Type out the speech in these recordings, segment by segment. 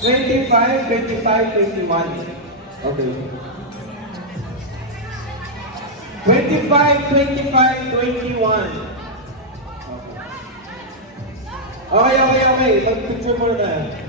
25, 25, 21. Okay. 25, 25, 21. Okay. Mag-picture mo na.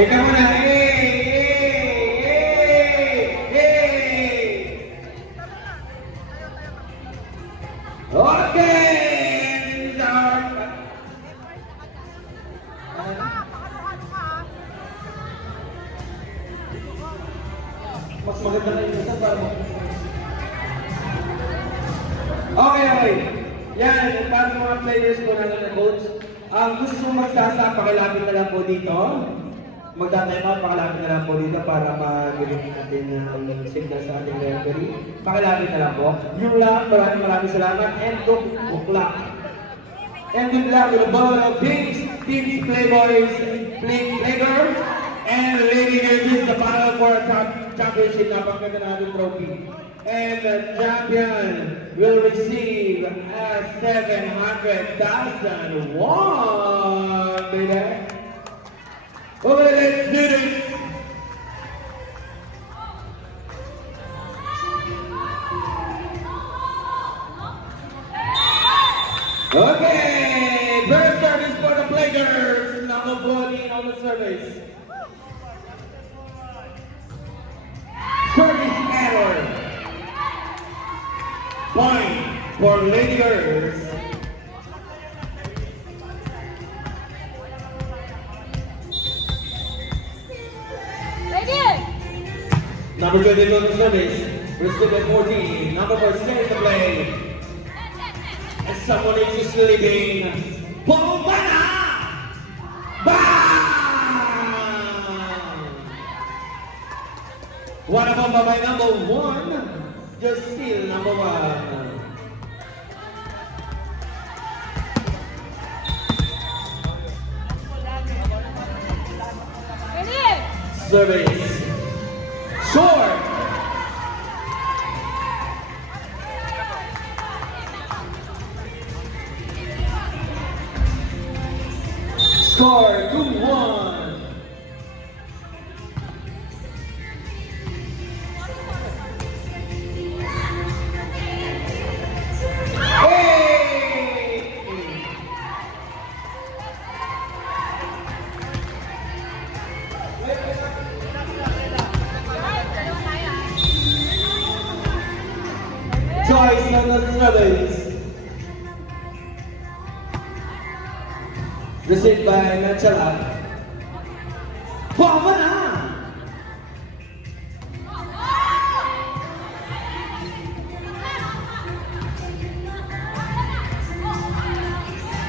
Ikaw muna, Mas maganda na yung isa para mo. Okay. Yan, para sa mga players po natin na coach. Ang gusto magsasa, pakilapit na lang po dito. Magda-time out, pakilapit na lang po dito para mag-release natin ng signal sa ating referee. Pakilapit na lang po. Yung lang, maraming salamat and good luck. And good luck with the ball of teams, playboys, playgirls, and lady girls, the battle for a championship. Napakaganda na ating trophy. And the champion will receive a 700,000 won, baby. Okay, let's do this. Okay, first service for the Playgirls. Number 14 on the service. Service error. Point for Lady Girls. Number 22 on the service. Received at 14. Number 4 stays to play. And someone is sleeping. Pomana! Bang! What about by number 1? Just still number 1. Service. Short. Score 2-1. Choice on the service. Received by Nachala. Pomana!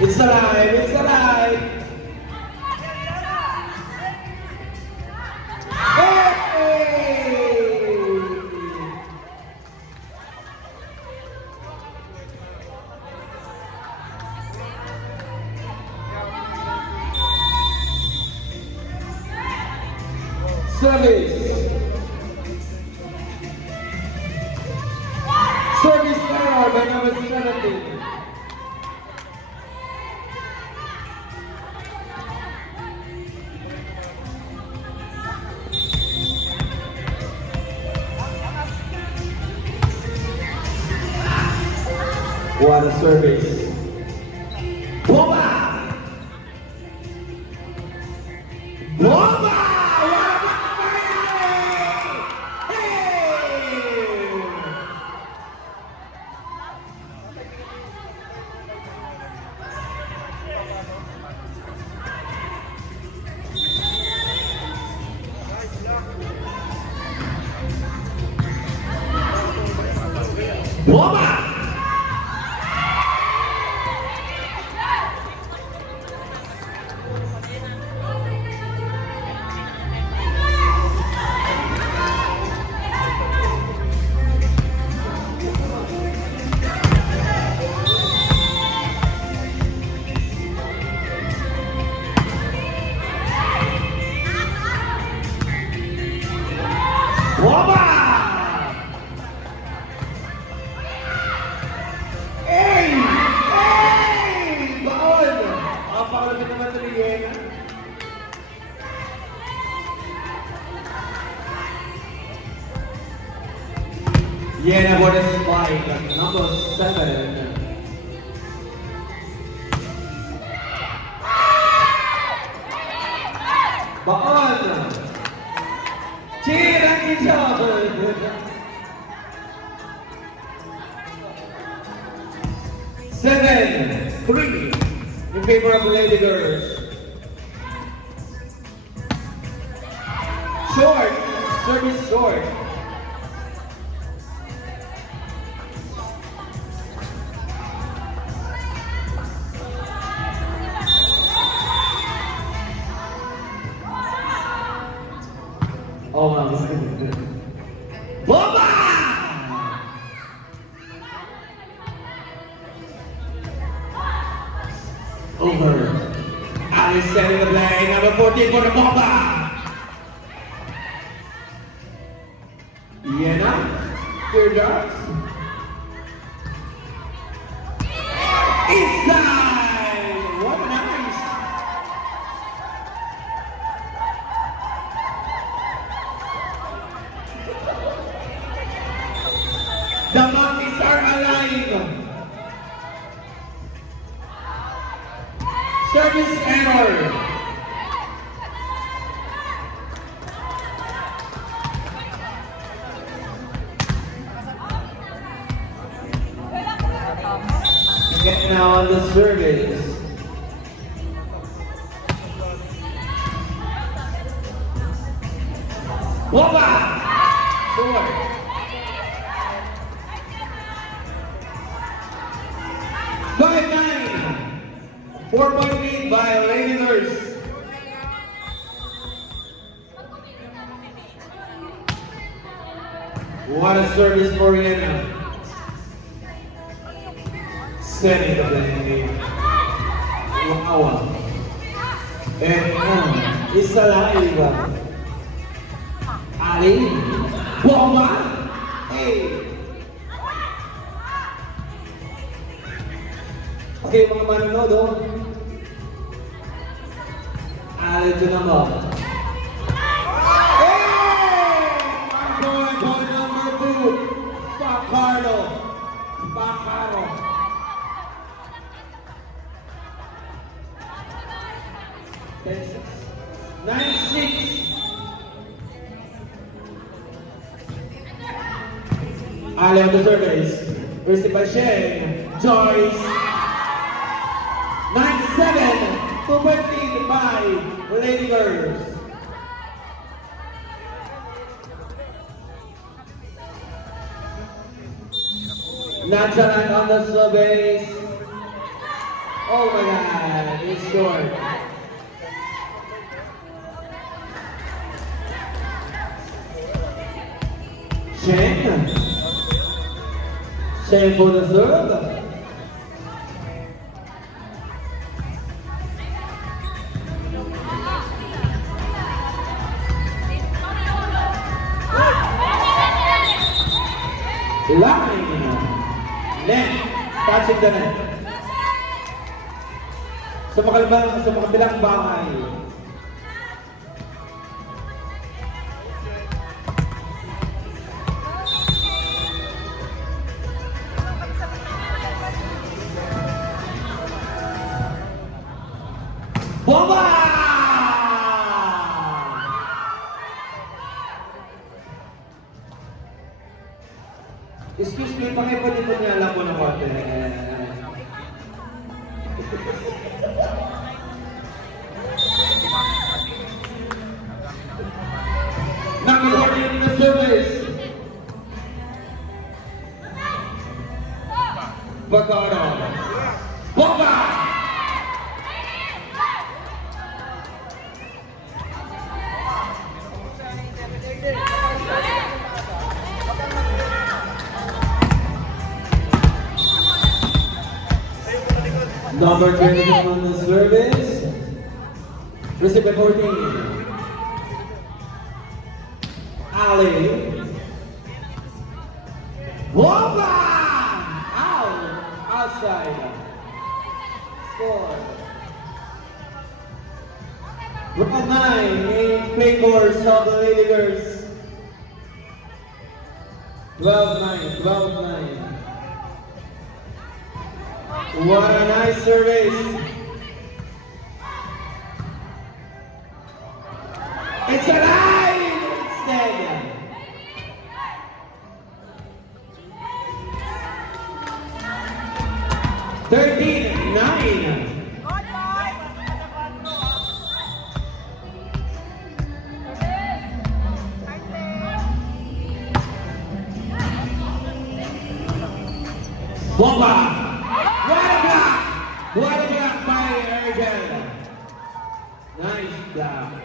It's alive, it's alive! Service. Service error by number 17. What a service. Bomba! Bomba! Bomba! Bomba! Yena what is spike number 7. Baon. Cheer and job. 7-3 in favor of the Lady Girls. Short, service short. Okay, for the bomba. Iena, teardrops. Inside! What a nice! The monkeys are alive! Service error! Get now on the service. Whoa! Four. 5-9. 4-point lead by Lady Nurse. What a service for Rihanna. Setting the playing game. Wow. And isa live. Ali. Bomba. Hey. Okay, mga manonood, oh. Ali, ito na mo. Hey! Boy number 2. Pacaro. 9-6. Ali on the service. Received by Shane. Joyce. 9-7. 2-point lead by Lady Girls. Nonchalant on the service. Oh my God, it's short. Shane for the third. Line. Net. Touching the net. Sa makabilang bahay. Bomba! Excuse me, pakipati po niya alam mo ng konti. Nag-recording in the service. Bagaro. Bomba! Number 20 on the service. Received by 14. Ali. Bomba! Out! Outside. Score. Round 9 in play course of the Lady Girls. 12-9, 12-9. What a nice service. It's alive instead. $13-9. Bomba! What a block by Ergen. Nice block.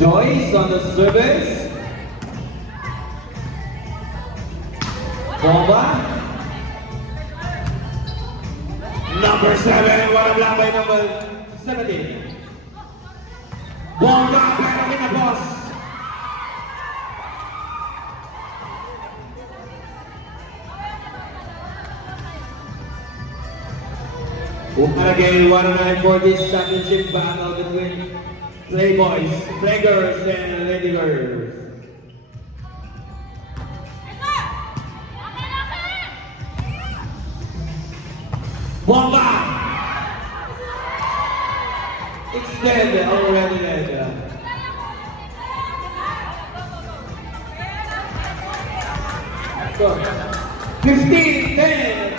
Joyce on the service. Number 7, walang lakay number 17. Bomba, pero kinabos. And again, 109 for this championship battle between Playboys, Playgirls, and Lady Girls. Bomba! It's dead, already dead. Score. 15-10.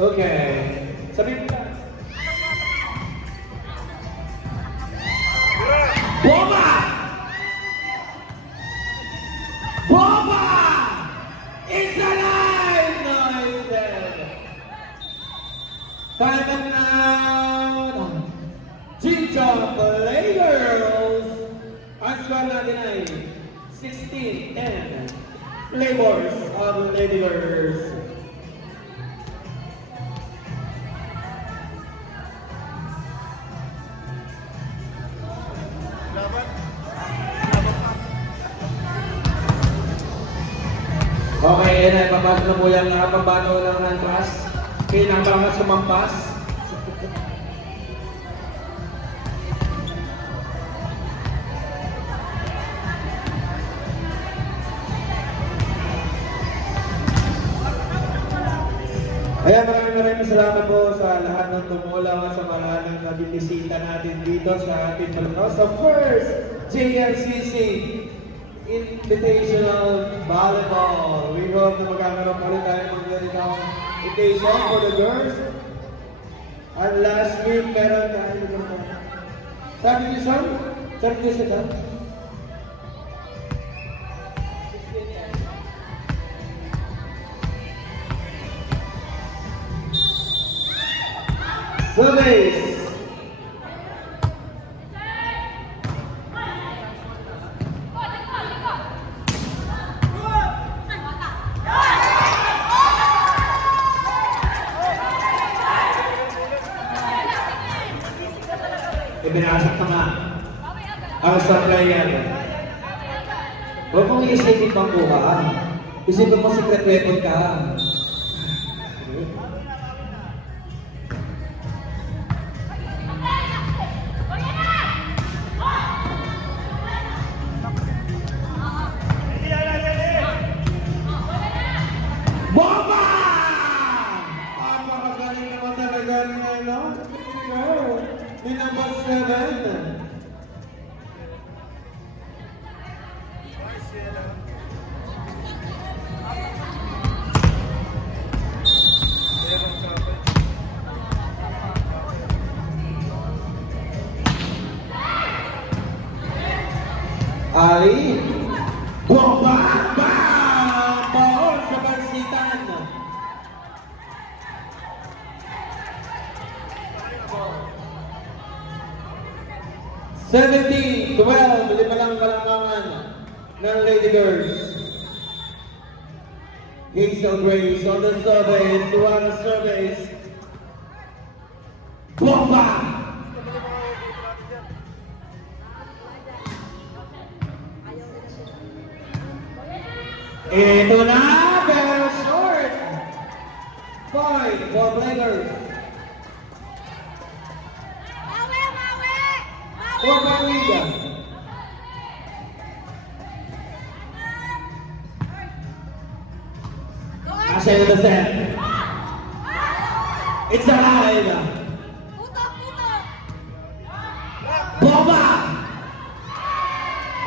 Okay. Sabi mo na. Bomba! Bomba! It's alive! No, it's dead. Time and now. Ginger Playgirls. Ang score natin ay 16-10. Playboys of Lady Girls. Okay, yan ay papasok na po yung nakapabato ng handpass. Kailangan ka sumampas. Ayan, maraming salamat po sa lahat ng tumulaw sa maraming nabibisita natin dito sa ating Malacos. So first, JMCC Invitational Volleyball. We hope na magkakaroon pa rin tayo ng ganitong invitation for the girls. At last week, meron tayo sabi niyo, Sam? Sabi niyo siya, Surveys. Ibinasak ka nga. Ang star player. Huwag mong iisipin pang buka. Isipin mo secret weapon ka. Bomba! Napakagaling naman talaga niya, no? Ni number 7. Ali, bomba! Ball sa bansitan. Seventeen, 12, lima lang kalangangan ng Lady Girls. Hazel Grace on the surveys, Luana surveys. Bomba! Ito na, pero short. 5 for Playgirls. For Maria. Asha in the set. It's alive. Bomba!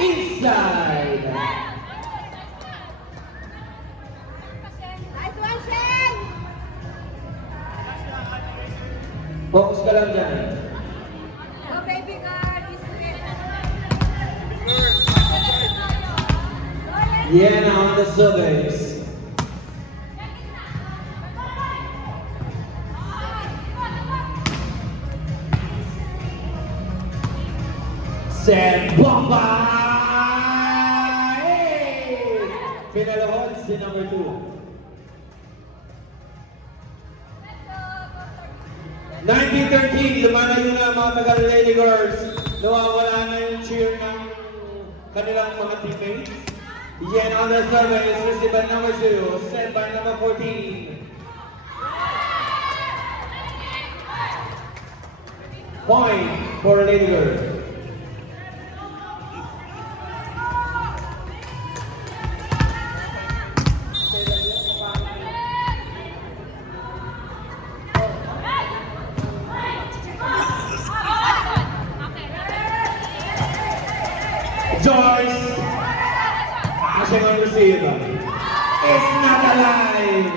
Inside. Focus ka lang dyan. Go baby girl, this way. Yeah, now on the surveys. Set bomba! Hey! Pinalohod si number 2. 1913, lumalayo na mga taga-Lady Girls. Nawawala na yung cheer ng kanilang mga teammates. Yan on the service, received by number 2, set by number 14. Point for Lady Girls. Joyce, passing on receive. It's not alive.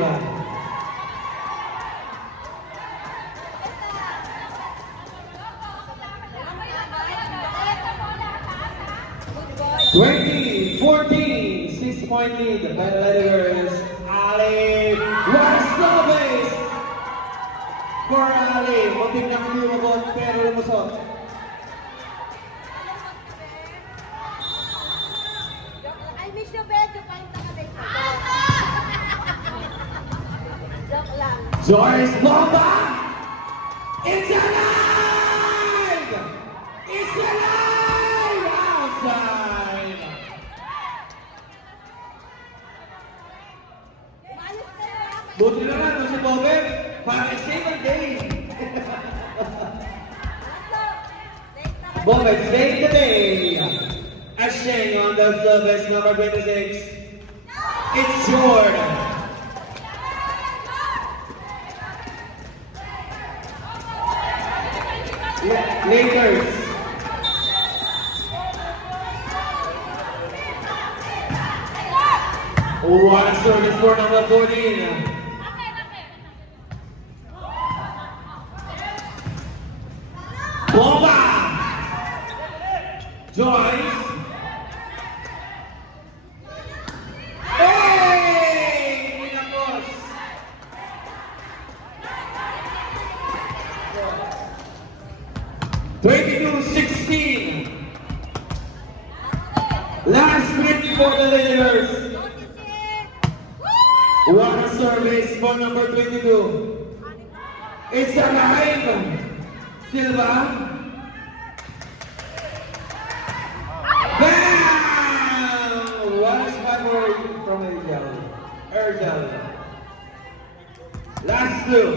Good boy. 20-14, 6-point lead by the Lady Girls. Ali, what's the base? For Ali, muntik na lumabot pero lumusot. I miss you, Beto. Kain ka kami. Joke lang. Joyce Bomba! It's alive! It's alive! Outside! Maayos ka na. Buti na lang no, si Bobek, para save the day. Bobek save the day. Ashing on the service, number 26. It's Jordan. Lakers. What a service for number 14. Bomba! Joyce. Hey! Pinakos. (22-16). Last minute for the leaders. What a service for number 22. It's alive. Silva. Bam! What a spot from Ergel. Last two.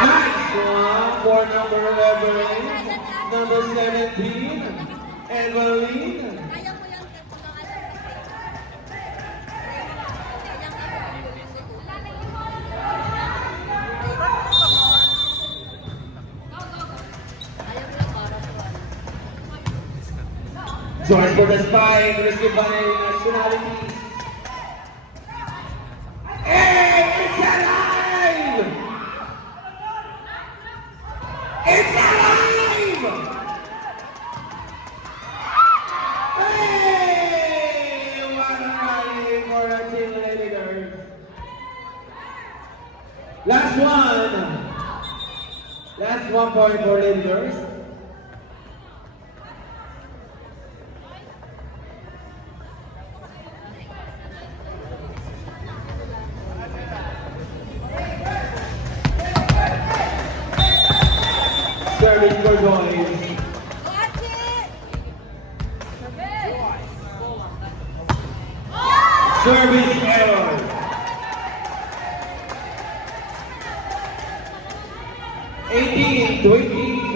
Nice one for number 11, number 17, Evelyn. Kaya mo yan. Joyce for the spike, received by nationality. Hey, it's alive! It's alive! Hey, what a rally for our team leaders. Last one. Last 1 point for leaders. Service for Joyce. Watch it! Service error. 18-24.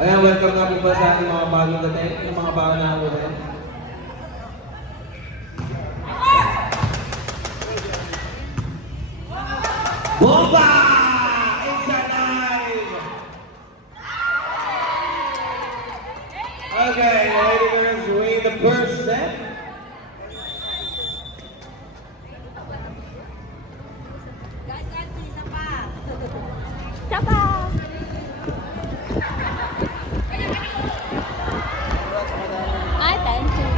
Ayan, welcome na po ba sa ating mga bagong dating, yung mga bagong nakakuha. Bomba! It's alive! Okay, ladies and gentlemen, win the first set. Guys, isa pa. Tsaka! Ay, thank you.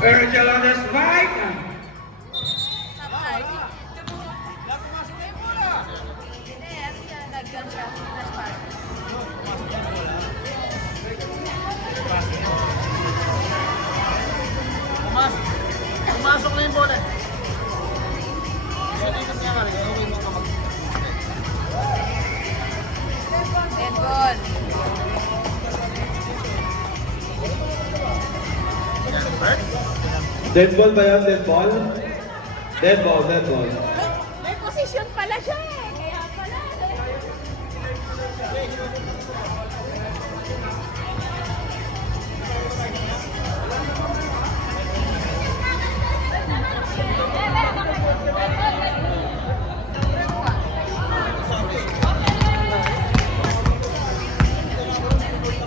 Virgil on the spike. Sapay. Hindi, ano yan, nag-gun siya. Nag-spark. Pumasok na yung bola. Ikot niya nga rin. Okay mo ka mag... Dead ball. Dead ball ba yan? Dead ball? Dead ball, dead ball. May posisyon pala siya eh. Kaya pala eh.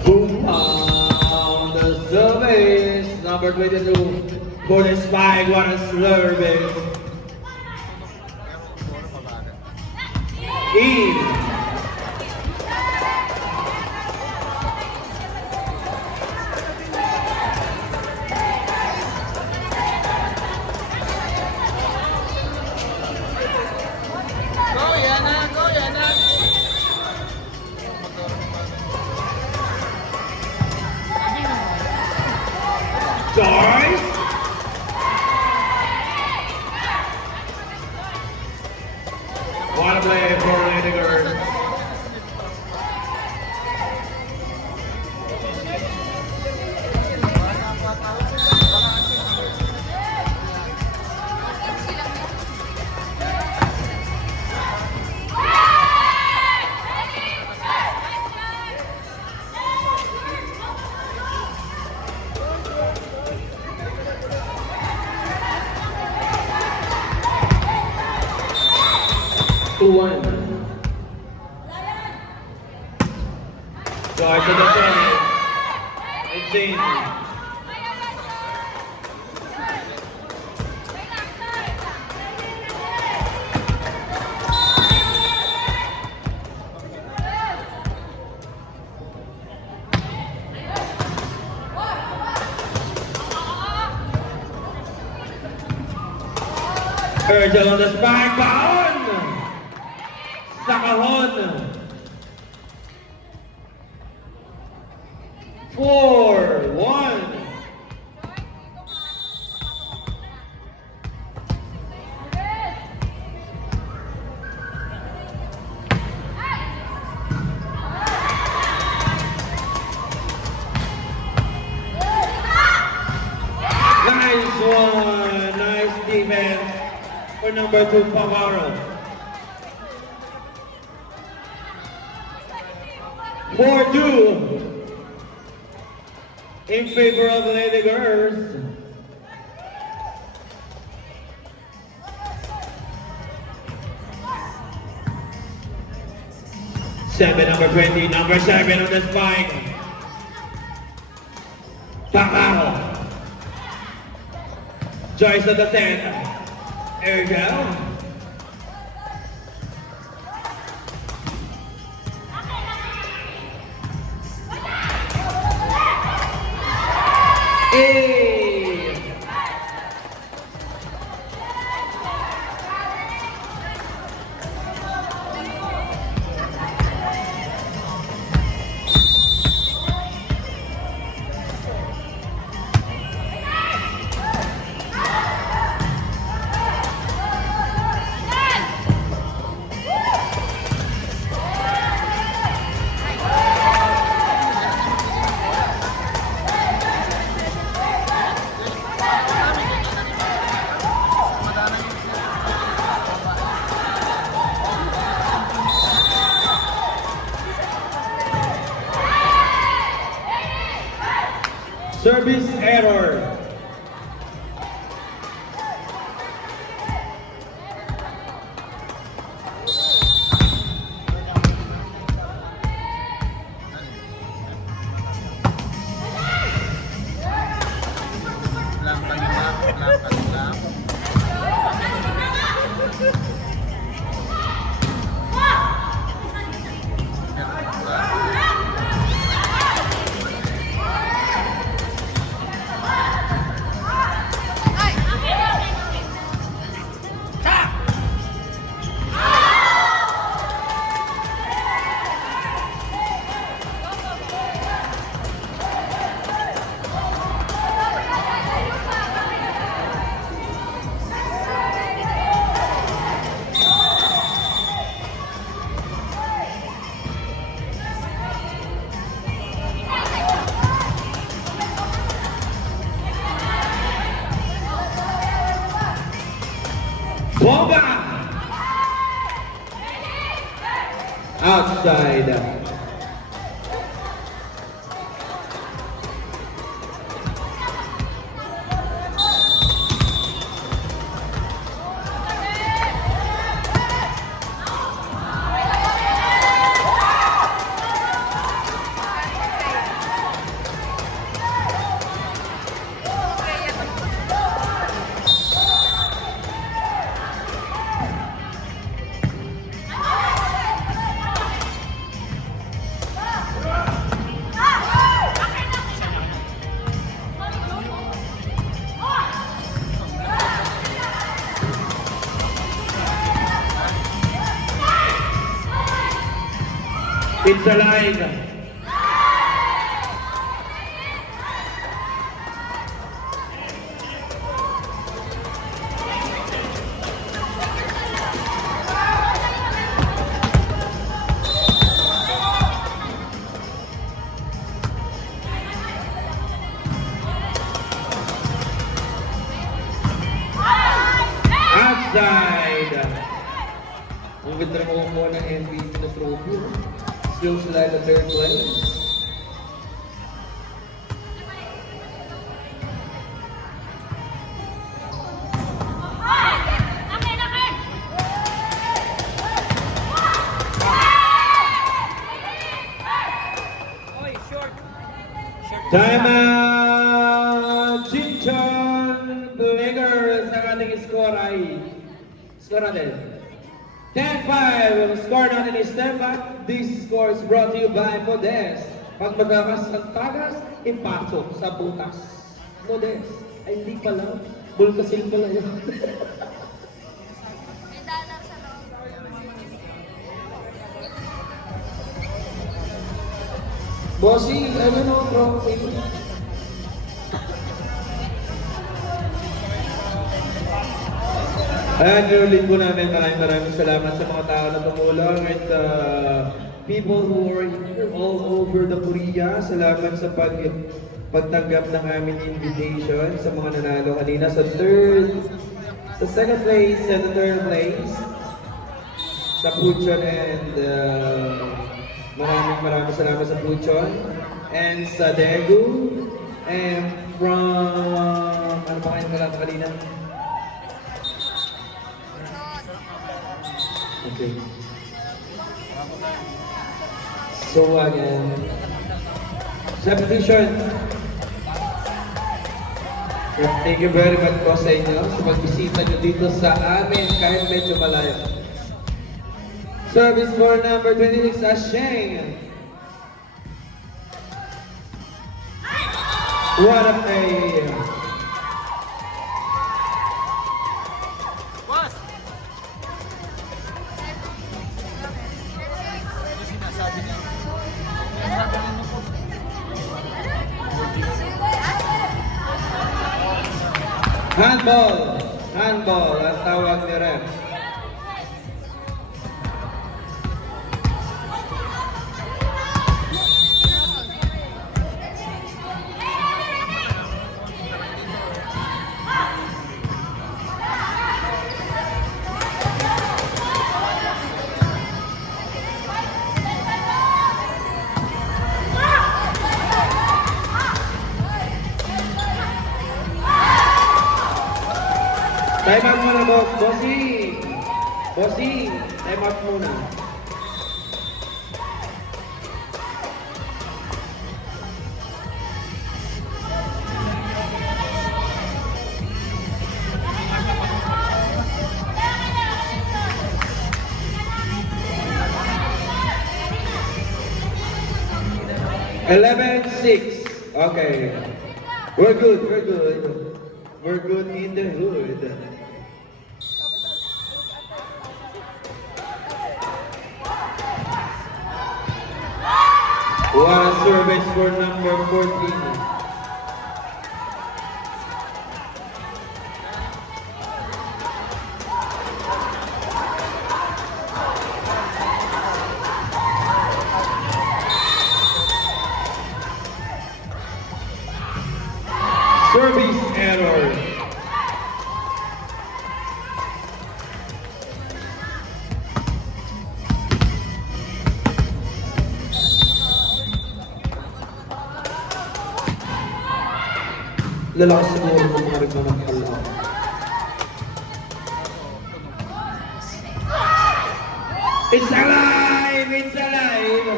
Boom on the service. Number 22. For the spike, what a service. E. Go, Yana! Go, Yana! Joyce. What a play for Lady Girls. One. Joyce to the finish. It's in. Virgil on the spike, baon! Sa kahon. 4-1. Nice one. Nice defense for number 2, Pavaro. 4-2 in favor of the Lady Girls. Number 20, number 7 on the spike. Pacaro. Joyce at the center. Ergel. Hey. Service error. Bomba! Outside. It's alive. Outside. Ang ganda na makukuha ng MVP na trophy. Still sila na third place. Time out! Jinchon Lakers ang ating score ay natin 10-5. Score natin is 10-5. This score is brought to you by Modest. Pag magakas ng tagas, ipasok sa butas. Modest. Ay hindi pala. Bulkasil pala yun. May dollar sa loob. Bossy, ano no, bro? Ayan, ulit po namin maraming salamat sa mga tao na tumulong at people who are here all over the Korea. Salamat sa pagtanggap ng aming invitation sa mga nanalo kanina sa second place and the third place sa Puchon and maraming salamat sa Puchon and sa Daegu and from ano ba kayo malata kanina? Okay. So again, subdivision. Thank you very much po sa inyo sa pagbisita nyo dito sa amin kahit medyo malayo. Service for number 26, Asheng. What a play! Boss! Sinasabi niya. Handball! Handball ang tawag ni Ref. Time out muna, boss. Bossy! Bossy! Time out muna. (11-6). Okay. We're good, we're good. We're good in the hood. What a service for number 14. Service error. Lalakas siguro ng mga rin na nagkala. It's alive! It's alive!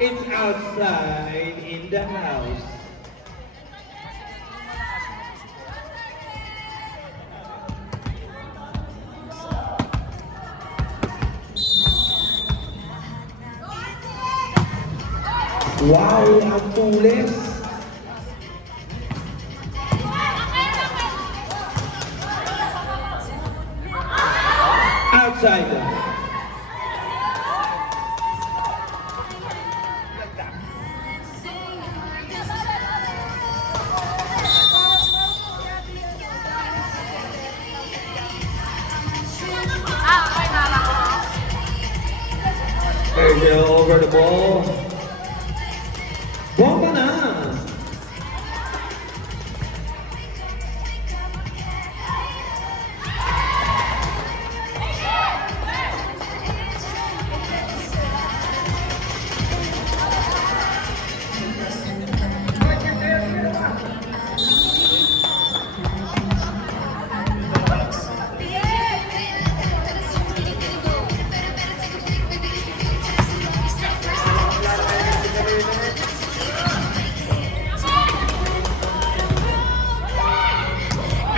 It's outside in the house. Wow, ang tulis! Outside. Okay na lang ako. Virgil over the ball. Bomba na!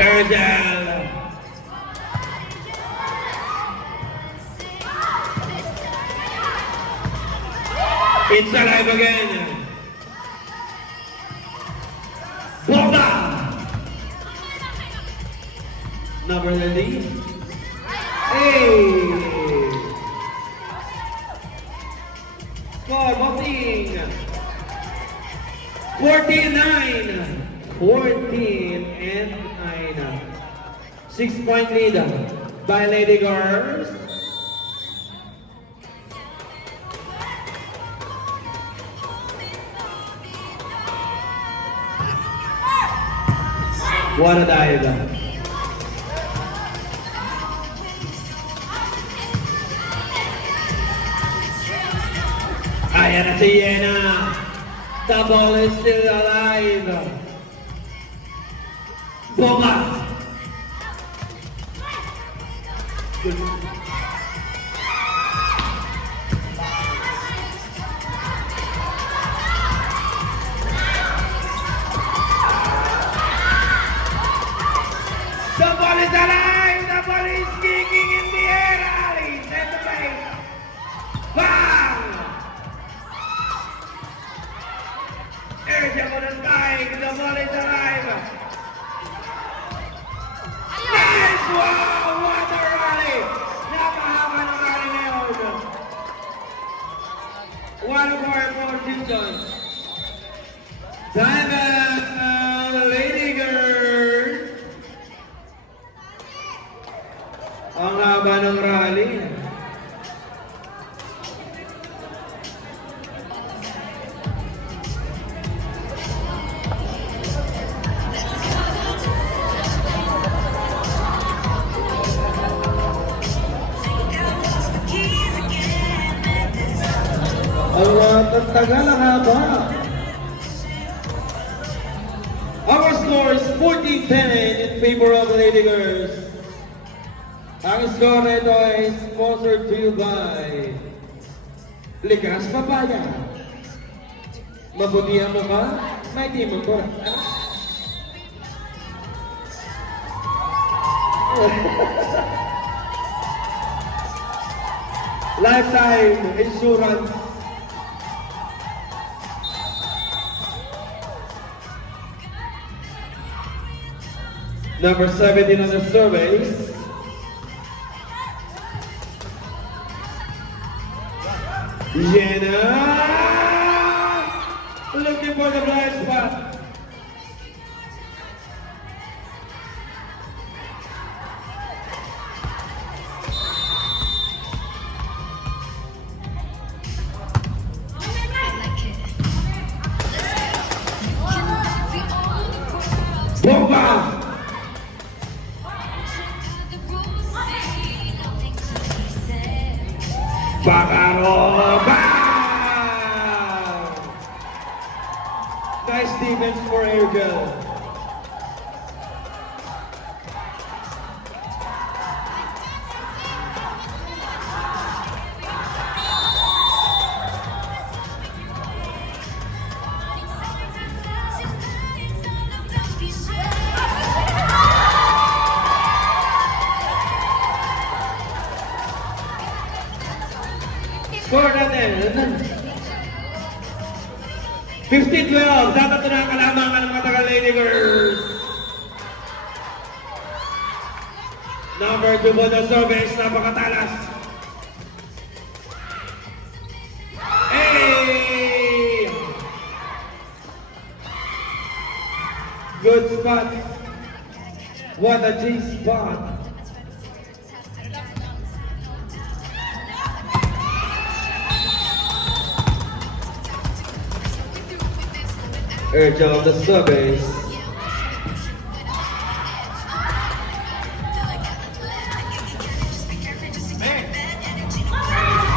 Erdal. It's alive again. Bomba! Number 30. Hey! Score, boxing. 49. 14 and 9. 6-point lead by Lady Girls. What a dive. Ayan na si Yena. The ball is still alive. Bomba! The ball is alive! The ball is kicking in the air! Ali, set the play! Bang! Erja mo ng taig! The ball is alive! Nice! Wow! What a rally! Napahaba ng rally ngayon! One more season. Time out, Lady Girl! Ang haba ng rally. Ang tagal ang haba. Our score is 14-10 in favor of Lady Girls. Ang score nito ay sponsored to you by Likas Papaya. Mabuti ang mukha, may timong ko. Lifetime insurance. Number 17 on the surveys. Jenna! Looking for the blind spot. Bomba! Bakaroba! Nice defense for Ergel. 15-12. Dapat ito na kalamangan ng mga taga-Lady Girls. Number 2 po na service. Napakatalas. Hey! Good spot. What a G-spot. Urge of the service.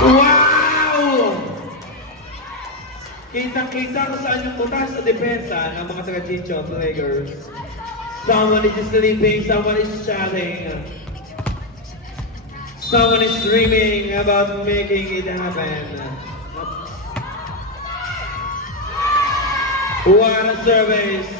Wow! Kitang-kita kung saan yung butas sa depensa ng mga taga-Chicho players. Someone is sleeping, someone is shouting. Someone is dreaming about making it happen. What a service!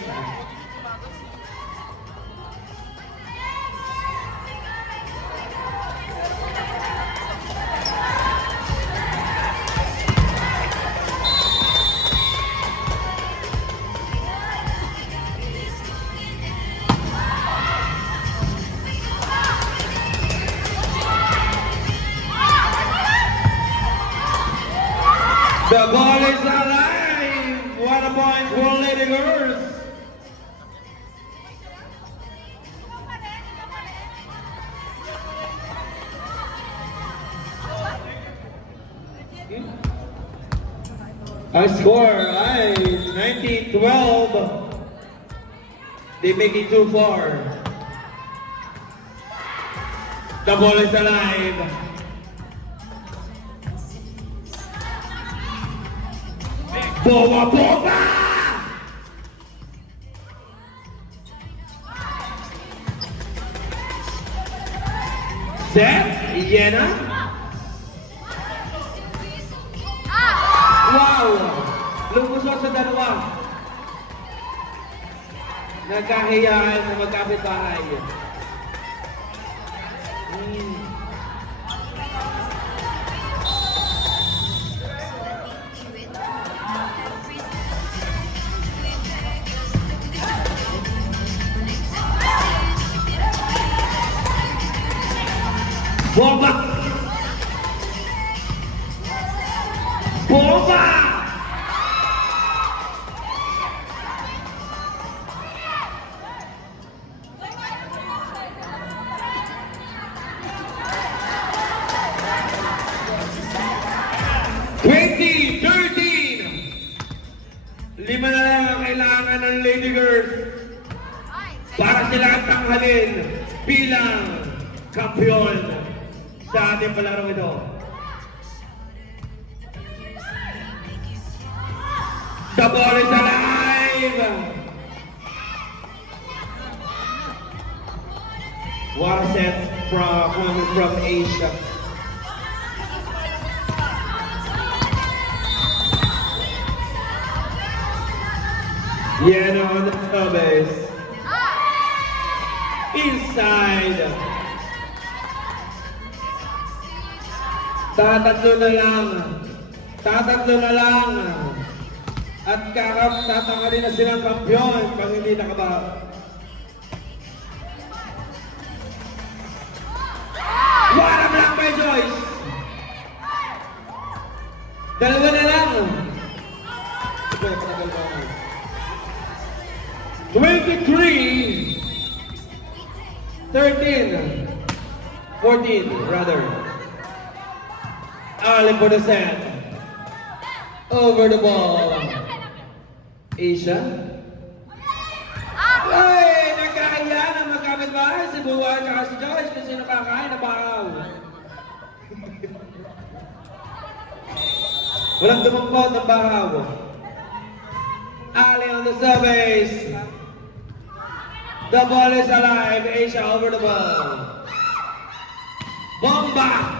The ball is alive! What a point for Lady Girls! Ang score ay 19-12. They make it too far. The ball is alive. Boba, boba! Set, Yena. Wow! Lumusok sa dalawa. Nagkahiyaan na magkapit-bahay. Bomba! Bomba! Lima na lang ang kailangan ng Lady Girls para sila ang tanghalin bilang kampiyon sa ating palarong ito. The ball is alive! What a set from Asia. Yena on the service. Inside. Tatatlo na lang. Tatatlo na lang. At tatanggalin na silang kampiyon pag hindi nakaba. What a block by Joyce! Dalawa na lang. 23, 13, 14 rather. Ali for the set. Over the ball. Asia. Ay, nagkakaya na magkamit ba? Si Buwan at si Joyce kasi nakakain na bakaw. Walang dumangkot ng bakaw. Ali on the service. The ball is alive. Asia over the ball. Bomba!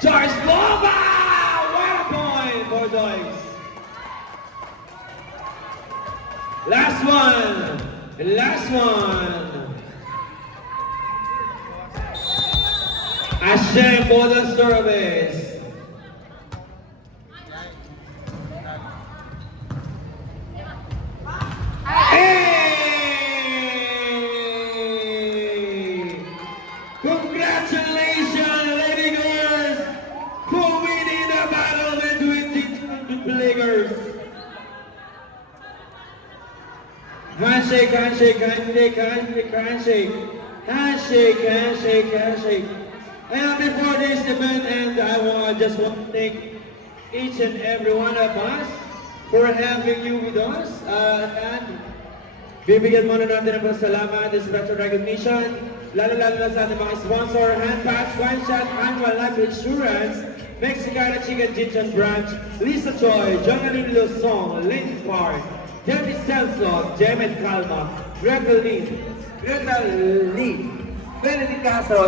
Joyce Bomba! What a point for Joyce. Last one. Last one. Hashem for the service. Handshake, handshake, handshake, handshake, handshake. Handshake, handshake, handshake. And before this event ends, I just want to thank each and every one of us for having you with us. And bibigyan muna natin ng pasalamat and special recognition, lalo-lalo na sa ating mga sponsor, Handpass, Wine Shot, Annual Life Insurance, Mexicana Chicken Chinchan Branch, Lisa Choi, Jonalyn Luzon, Lynn Park, Debbie Selslog, Jemet Calma, Gretel Lee, Benedict Castro,